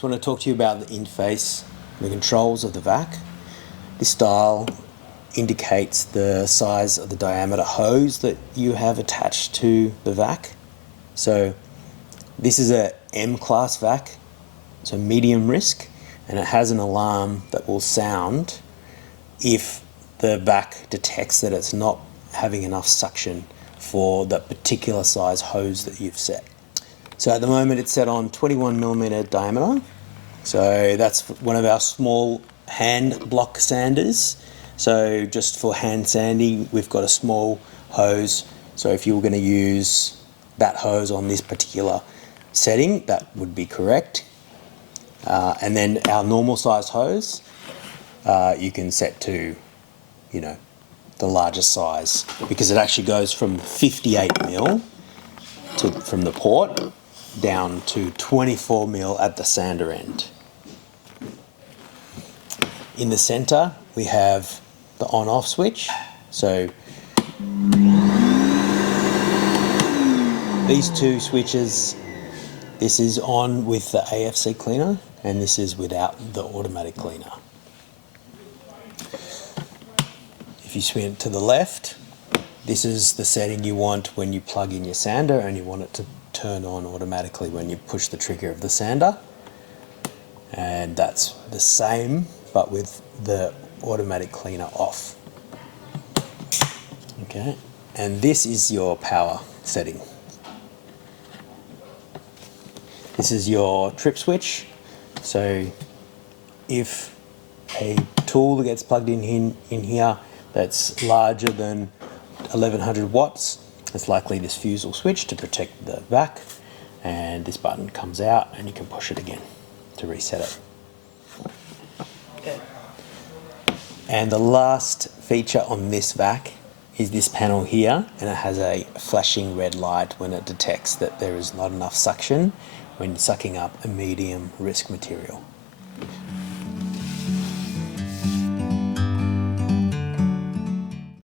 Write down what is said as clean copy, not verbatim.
just want to talk to you about the interface, the controls of the vac. This dial indicates the size of the diameter hose that you have attached to the vac. So this is a M Class vac, so medium risk, and it has an alarm that will sound if the vac detects that it's not having enough suction for the particular size hose that you've set. So at the moment it's set on 21mm diameter. So that's one of our small hand block sanders. So just for hand sanding, we've got a small hose. So if you were going to use that hose on this particular setting, that would be correct. And then our normal size hose, you can set to, you know, the largest size, because it actually goes from 58mm from the port down to 24mm at the sander end. In the center, we have the on-off switch. So these two switches, this is on with the AFC cleaner, and this is without the automatic cleaner. If you swing it to the left, this is the setting you want when you plug in your sander, and you want it to turn on automatically when you push the trigger of the sander. And that's the same, but with the automatic cleaner off. Okay, and this is your power setting. This is your trip switch. So if a tool gets plugged in here that's larger than 1100 watts, it's likely this fuse will switch to protect the vac, and this button comes out and you can push it again to reset it. Okay. And the last feature on this vac is this panel here, and it has a flashing red light when it detects that there is not enough suction when sucking up a medium risk material.